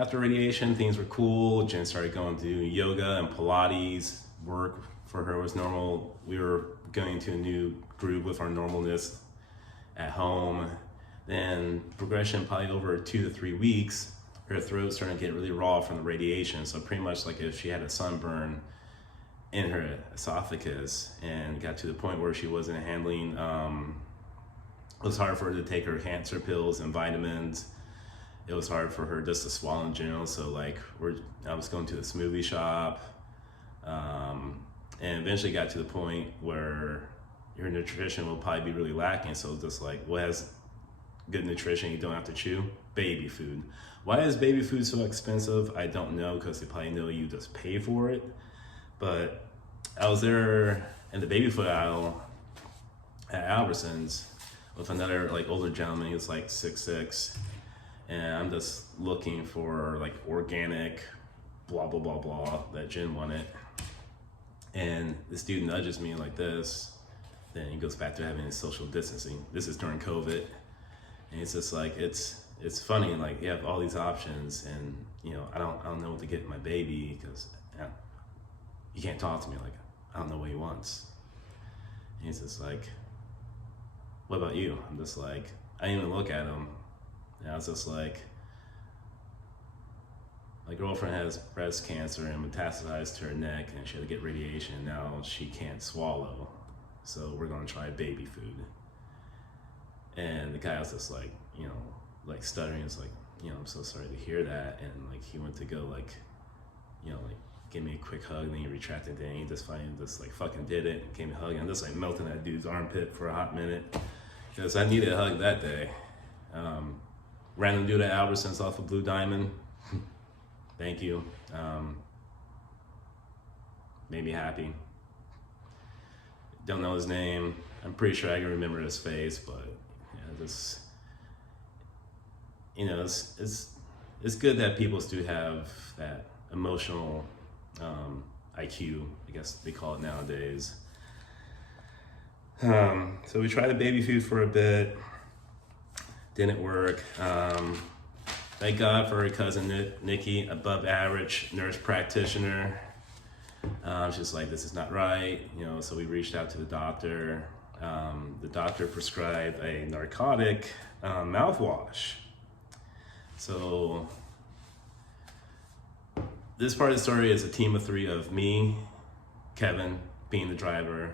after radiation, things were cool. Jen started going to yoga and Pilates. Work for her was normal. We were going to a new groove with our normalness at home. Then progression, probably over 2 to 3 weeks, her throat started to get really raw from the radiation. So pretty much like if she had a sunburn in her esophagus, and got to the point where she wasn't handling, it was hard for her to take her cancer pills and vitamins. It was hard for her just to swallow in general. So like I was going to the smoothie shop, and eventually got to the point where your nutrition will probably be really lacking. So just like, what has good nutrition you don't have to chew? Baby food. Why is baby food so expensive? I don't know, because they probably know you just pay for it. But I was there in the baby food aisle at Albertsons with another like older gentleman. He was like 6'6", and I'm just looking for like organic blah blah blah blah that Jen wanted. And this dude nudges me like this. Then he goes back to having his social distancing. This is during COVID. And it's just like, it's funny, like you have all these options, and you know, I don't know what to get my baby, because you can't talk to me, like I don't know what he wants. And he's just like, what about you? I'm just like, I didn't even look at him. And I was just like, my girlfriend has breast cancer and metastasized to her neck, and she had to get radiation, and now she can't swallow. So we're gonna try baby food. And the guy was just like, you know, like stuttering. It's like, you know, I'm so sorry to hear that. And like he went to go like, you know, like give me a quick hug, and then he retracted it, and he just finally just like fucking did it and gave me a hug. And I'm just like melting that dude's armpit for a hot minute, because I needed a hug that day. Random dude at Albertsons off of Blue Diamond. Thank you. Made me happy. Don't know his name. I'm pretty sure I can remember his face, but yeah, this, you know, it's good that people do have that emotional IQ, I guess they call it nowadays. So we tried the baby food for a bit. Didn't work. Thank God for her cousin Nikki, above average nurse practitioner. She's like, this is not right, you know. So we reached out to the doctor. The doctor prescribed a narcotic mouthwash. So this part of the story is a team of 3 of me, Kevin being the driver,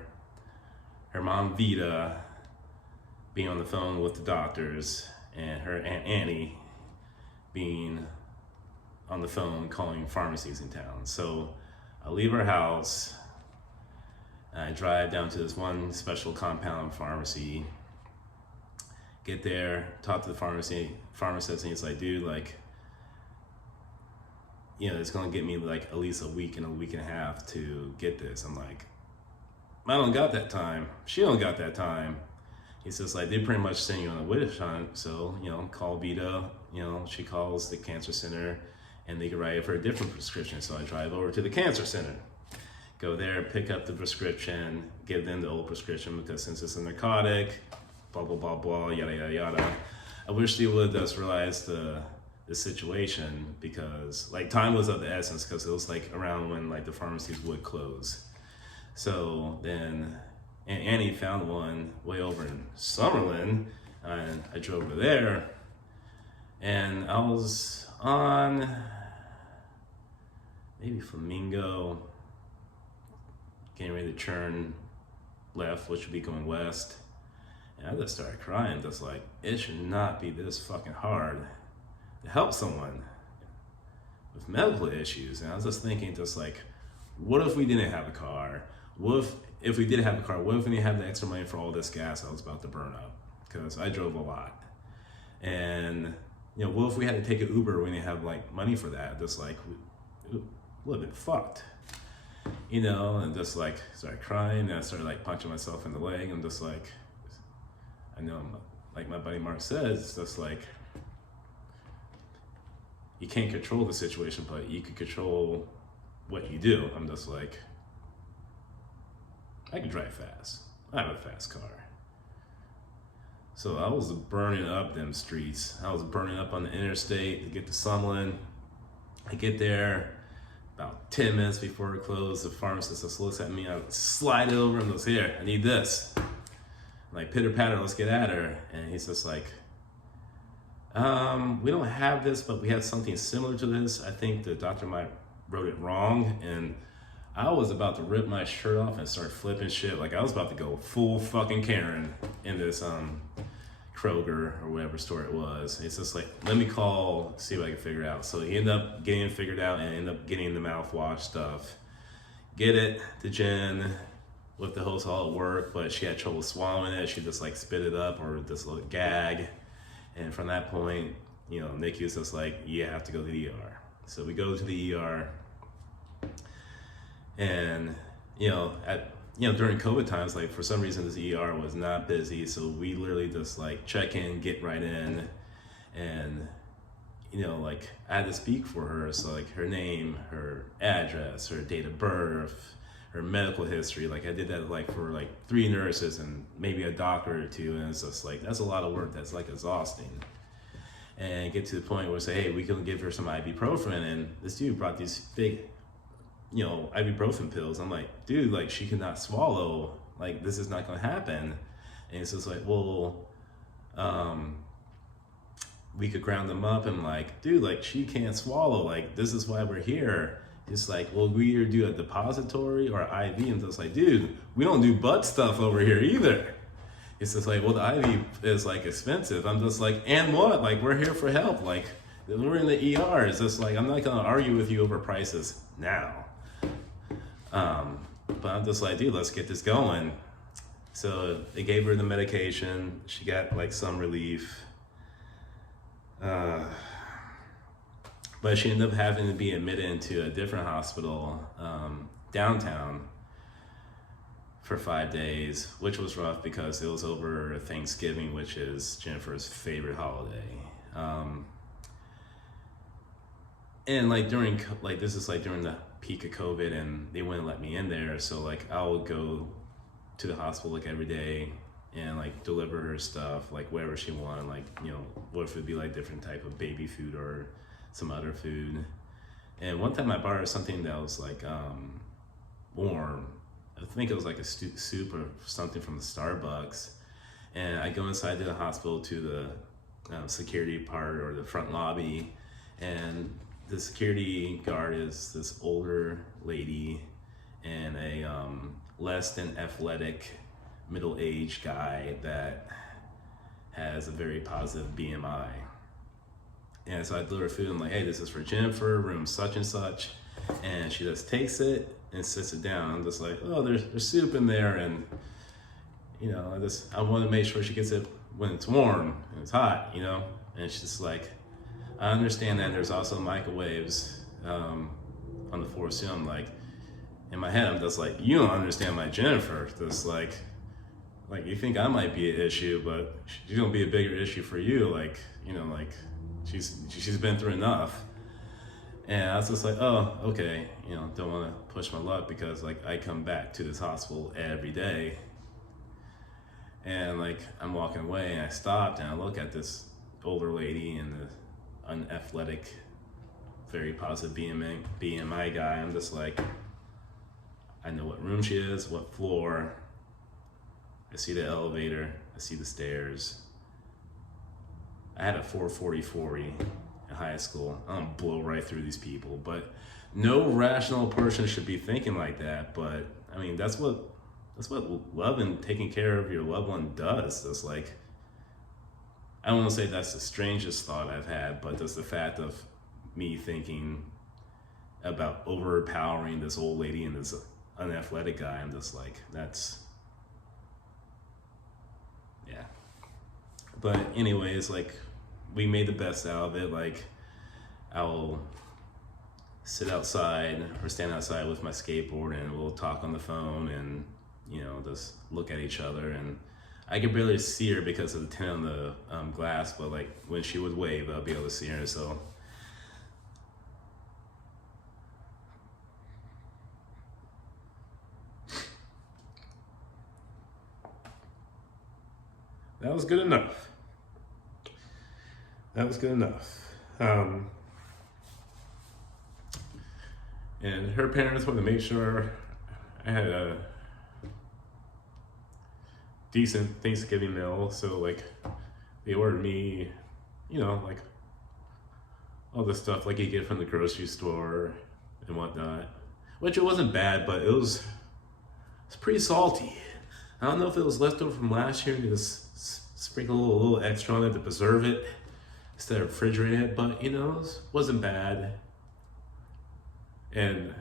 her mom Vita being on the phone with the doctors, and her Aunt Annie being on the phone calling pharmacies in town. So I leave our house, I drive down to this one special compound pharmacy, get there, talk to the pharmacist, and he's like, dude, like, you know, it's gonna get me like at least a week and a week and a half to get this. I'm like, I don't got that time. She don't got that time. He says like, they pretty much send you on a wish hunt, so, you know, call Vita, you know, she calls the cancer center, and they can write for a different prescription. So I drive over to the cancer center, go there, pick up the prescription, give them the old prescription, because since it's a narcotic, blah, blah, blah, blah, yada, yada, yada. I wish they would just realize the situation, because like time was of the essence, because it was like around when like the pharmacies would close. So then Aunt Annie found one way over in Summerlin, and I drove over there, and I was on maybe Flamingo, getting ready to turn left, which would be going west. And I just started crying, just like, it should not be this fucking hard to help someone with medical issues. And I was just thinking, just like, what if we didn't have a car? What if we did have a car, what if we didn't have the extra money for all this gas I was about to burn up? Because I drove a lot. And, you know, what if we had to take an Uber when we didn't have like money for that? Just like, we would have been fucked. You know, and just like started crying, and I started like punching myself in the leg. I'm just like, I know, like my buddy Mark says, it's just like, you can't control the situation, but you can control what you do. I'm just like, I can drive fast. I have a fast car. So I was burning up them streets. I was burning up on the interstate to get to Summerlin. I get there about 10 minutes before it closed. The pharmacist just looks at me. I slide it over and goes, "Here, I need this." I'm like, pitter patter, let's get at her. And he's just like, "We don't have this, but we have something similar to this. I think the doctor might wrote it wrong." And I was about to rip my shirt off and start flipping shit. Like I was about to go full fucking Karen in this Kroger or whatever store it was. It's just like, let me call, see what I can figure out. So he ended up getting it figured out and ended up getting the mouthwash stuff. Get it to Jen with the host all at work, but she had trouble swallowing it. She just like spit it up or this little gag. And from that point, you know, Nikki was just like, you have to go to the ER. So we go to the ER, and during COVID times, like for some reason this ER was not busy, so we literally just like check in, get right in, and like I had to speak for her, so like her name, her address, her date of birth, her medical history. Like I did that like for like 3 nurses and maybe a doctor or 2, and it's just like that's a lot of work. That's like exhausting. And get to the point where say, hey, we can give her some ibuprofen, and this dude brought these big ibuprofen pills. I'm like, dude, like she cannot swallow, like this is not gonna happen. And it's just like, well, we could ground them up. And like, dude, like she can't swallow, like this is why we're here. It's like, well, we either do a depository or IV. And just like, dude, we don't do butt stuff over here either. It's just like, well, the IV is like expensive. I'm just like, and what? Like we're here for help. Like we're in the ER. It's just like, I'm not gonna argue with you over prices now. But I'm just like, dude, let's get this going. So they gave her the medication. She got like some relief. But she ended up having to be admitted into a different hospital downtown for 5 days, which was rough because it was over Thanksgiving, which is Jennifer's favorite holiday. And like during the peak of COVID, and they wouldn't let me in there. So like I would go to the hospital like every day and like deliver her stuff, like whatever she wanted, like, what if it'd be like different type of baby food or some other food. And one time I bought her something that was like warm. I think it was like a soup or something from the Starbucks. And I go inside to the hospital to the security part or the front lobby, and the security guard is this older lady and a less than athletic middle-aged guy that has a very positive BMI. And so I deliver food. I'm like, hey, this is for Jennifer, room such and such. And she just takes it and sits it down. I'm just like, oh, there's soup in there, and I want to make sure she gets it when it's warm and it's hot, And she's just like, I understand that there's also microwaves on the floor. So I'm like, in my head, I'm just like, you don't understand my Jennifer. Just like you think I might be an issue, but she's gonna be a bigger issue for you. Like, she's been through enough. And I was just like, oh, okay, don't want to push my luck because like I come back to this hospital every day. And like I'm walking away and I stopped and I look at this older lady and the unathletic, very positive BMI guy. I'm just like, I know what room she is, what floor. I see the elevator, I see the stairs. I had a 440 in high school. I'm gonna blow right through these people, but no rational person should be thinking like that. But I mean, that's what love and taking care of your loved one does. It's like, I don't want to say that's the strangest thought I've had, but just the fact of me thinking about overpowering this old lady and this unathletic guy, I'm just like, that's, yeah. But anyways, like, we made the best out of it. Like, I'll sit outside or stand outside with my skateboard and we'll talk on the phone and, just look at each other. And I could barely see her because of the tint on the glass, but like when she would wave, I'll be able to see her. So that was good enough. That was good enough. And her parents wanted to make sure I had a decent Thanksgiving meal, so like they ordered me, you know, like all the stuff like you get from the grocery store and whatnot, which it wasn't bad, but it's pretty salty. I don't know if it was left over from last year. They just sprinkle a little extra on it to preserve it instead of refrigerating it, but you know, it wasn't bad. And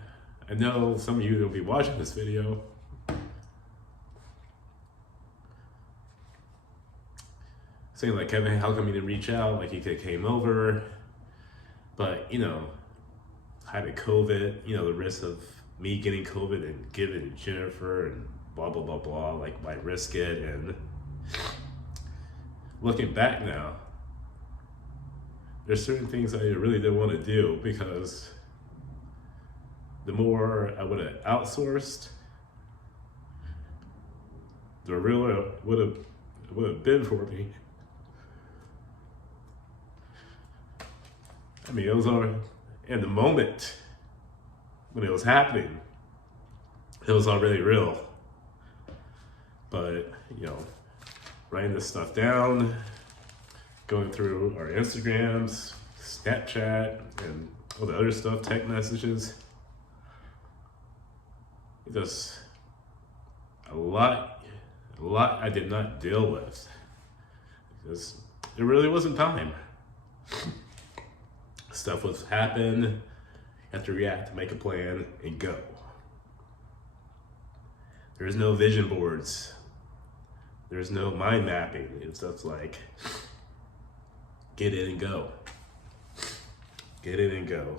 I know some of you will be watching this video saying like, Kevin, how come you didn't reach out? Like, you could have came over. But, you know, I had COVID, you know, the risk of me getting COVID and giving Jennifer and blah, blah, blah, blah, like, might risk it. And looking back now, there's certain things I really didn't want to do, because the more I would have outsourced, the realer it would have been for me. I mean, it was all in the moment when it was happening. It was already real. But, you know, writing this stuff down, going through our Instagrams, Snapchat, and all the other stuff, text messages, just a lot I did not deal with, because there really wasn't time. Stuff was happen, you have to react, make a plan, and go. There's no vision boards. There's no mind mapping. It's stuff like, get in and go. Get in and go.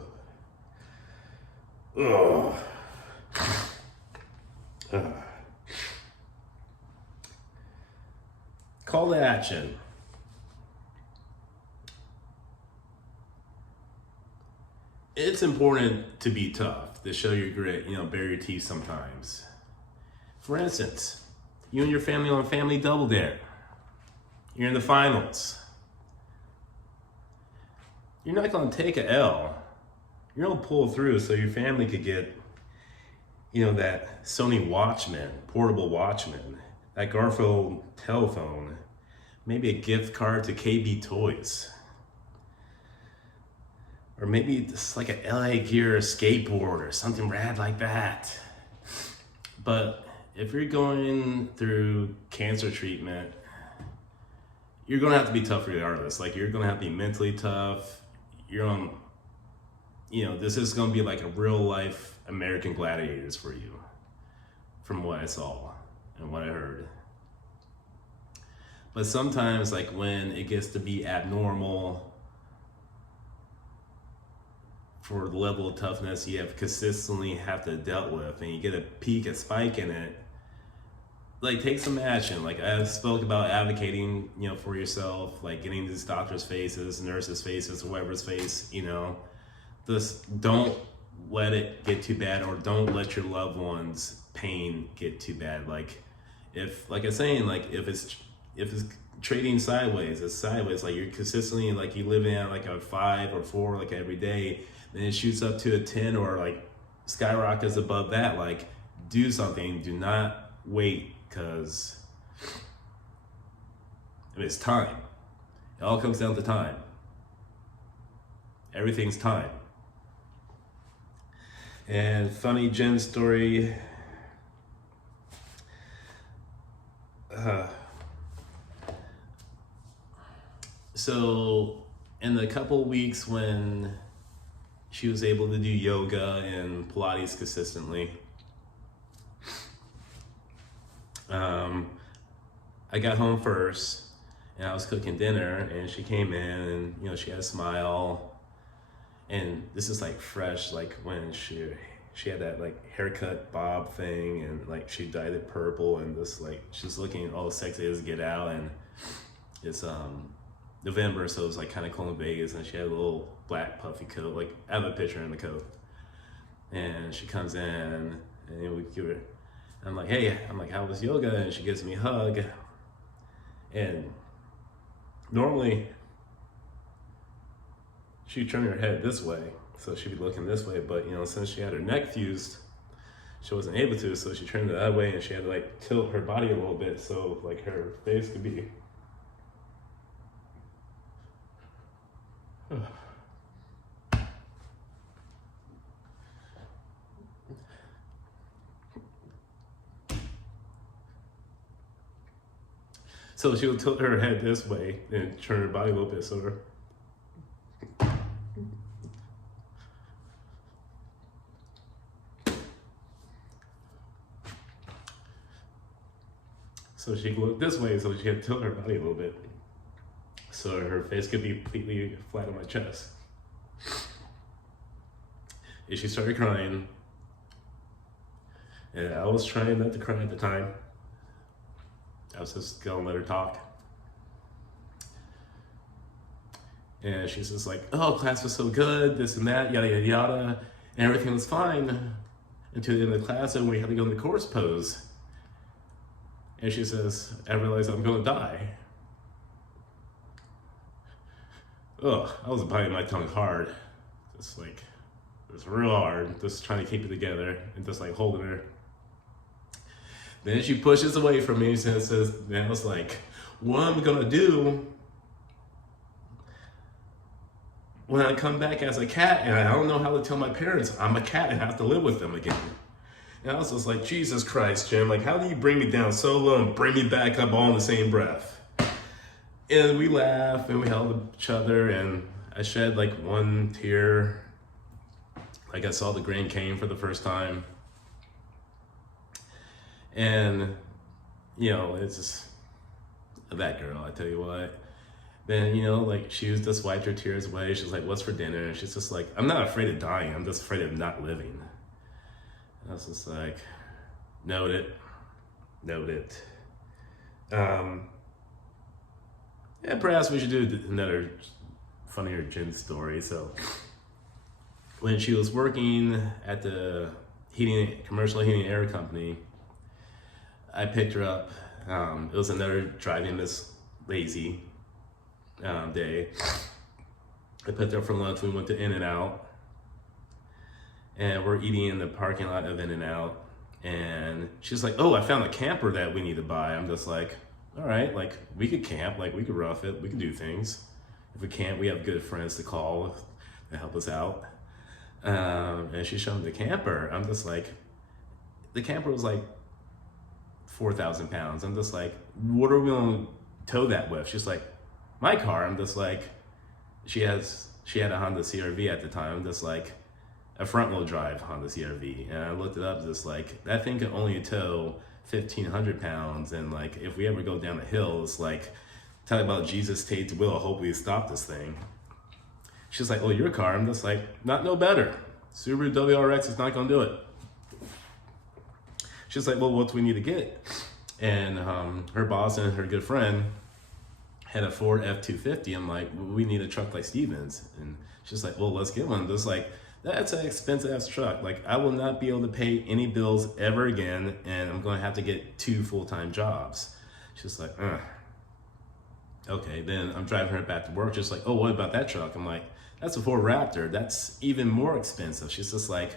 Ugh. Call to action. It's important to be tough, to show your grit, you know, bare your teeth sometimes. For instance, you and your family on Family Double Dare. You're in the finals. You're not gonna take a L. You're gonna pull through so your family could get, you know, that Sony Watchman, portable Watchman, that Garfield telephone, maybe a gift card to KB Toys. Or maybe just like an LA Gear skateboard or something rad like that. But if you're going through cancer treatment, you're gonna have to be tough regardless. Like, you're gonna have to be mentally tough. You're on, you know, this is gonna be like a real life American Gladiators for you, from what I saw and what I heard. But sometimes, like, when it gets to be abnormal, for the level of toughness you have consistently have to dealt with, and you get a peak, a spike in it, like, take some action. Like, I spoke about advocating, you know, for yourself, like getting these doctors' faces, nurses' faces, whoever's face, you know, just don't let it get too bad, or don't let your loved one's pain get too bad. Like, if, like I was saying, like, if it's trading sideways, it's sideways. Like, you're consistently, like, you living at like a 5 or 4, like, every day, then it shoots up to a 10, or like skyrockets above that. Like, do something. Do not wait, because it's time. It all comes down to time. Everything's time. And funny Jen story. So in the couple weeks when she was able to do yoga and Pilates consistently, I got home first, and I was cooking dinner, and she came in, and, you know, she had a smile, and this is like fresh, like when she had that like haircut bob thing, and like she dyed it purple, and this, like, she's looking all sexy as get out, and it's November, so it was like kind of cold in Vegas, and she had a little black puffy coat. Like, I have a picture in the coat, and she comes in, and we give her, I'm like, hey, I'm like, how was yoga? And she gives me a hug. And normally she'd turn her head this way, So she'd be looking this way, but since she had her neck fused, she wasn't able to, so she turned it that way, and she had to like tilt her body a little bit so like her face could be. So she would tilt her head this way and turn her body a little bit so her. So she could look this way, so she had to tilt her body a little bit so her face could be completely flat on my chest. And she started crying. And I was trying not to cry at the time. I was just gonna let her talk. And she's just like, oh, class was so good, this and that, yada, yada, yada. And everything was fine until the end of the class, and we had to go in the chorus pose. And she says, I realize I'm gonna die. Ugh, I was biting my tongue hard. Just like, it was real hard, just trying to keep it together and just like holding her. Then she pushes away from me and says, and I was like, what am I gonna do when I come back as a cat and I don't know how to tell my parents I'm a cat and have to live with them again? And I was just like, Jesus Christ, Jim, like, how do you bring me down so low and bring me back up all in the same breath? And we laughed and we held each other, and I shed like one tear. Like I saw the Grand Cane for the first time. And, it's just that girl, I tell you what. Then, like she was just wiped her tears away. She's like, what's for dinner? And she's just like, I'm not afraid of dying. I'm just afraid of not living. I was just like, note it. Yeah, perhaps we should do another funnier Jen story. So when she was working at the commercial heating and air company, I picked her up. It was another driving Miss Lazy day. I picked her up for lunch. We went to In-N-Out. And we're eating in the parking lot of In-N-Out. And she's like, oh, I found a camper that we need to buy. I'm just like, all right, like we could camp, like we could rough it, we could do things. If we can't, we have good friends to call to help us out. And she showed me the camper. I'm just like, the camper was like 4,000 pounds. I'm just like, what are we gonna tow that with? She's like, my car. I'm just like, she had a Honda CR-V at the time. I'm just like, a front wheel drive Honda CR-V. And I looked it up, just like, that thing can only tow 1,500 pounds. And like, if we ever go down the hill, it's like, talk about Jesus take the wheel, hopefully stop this thing. She's like, oh, your car. I'm just like, not no better. Subaru WRX is not gonna do it. She's like, well, what do we need to get? And her boss and her good friend had a Ford F-250. I'm like, well, we need a truck like Stevens. And she's like, well, let's get one. Just like, that's an expensive ass truck. Like, I will not be able to pay any bills ever again, and I'm gonna have to get 2 full-time jobs. She's like, okay. Then I'm driving her back to work, just like, oh, what about that truck? I'm like, that's a Ford Raptor. That's even more expensive. She's just like,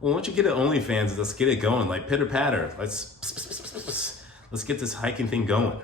well, why don't you get an OnlyFans and let's get it going, like pitter patter. Let's get this hiking thing going.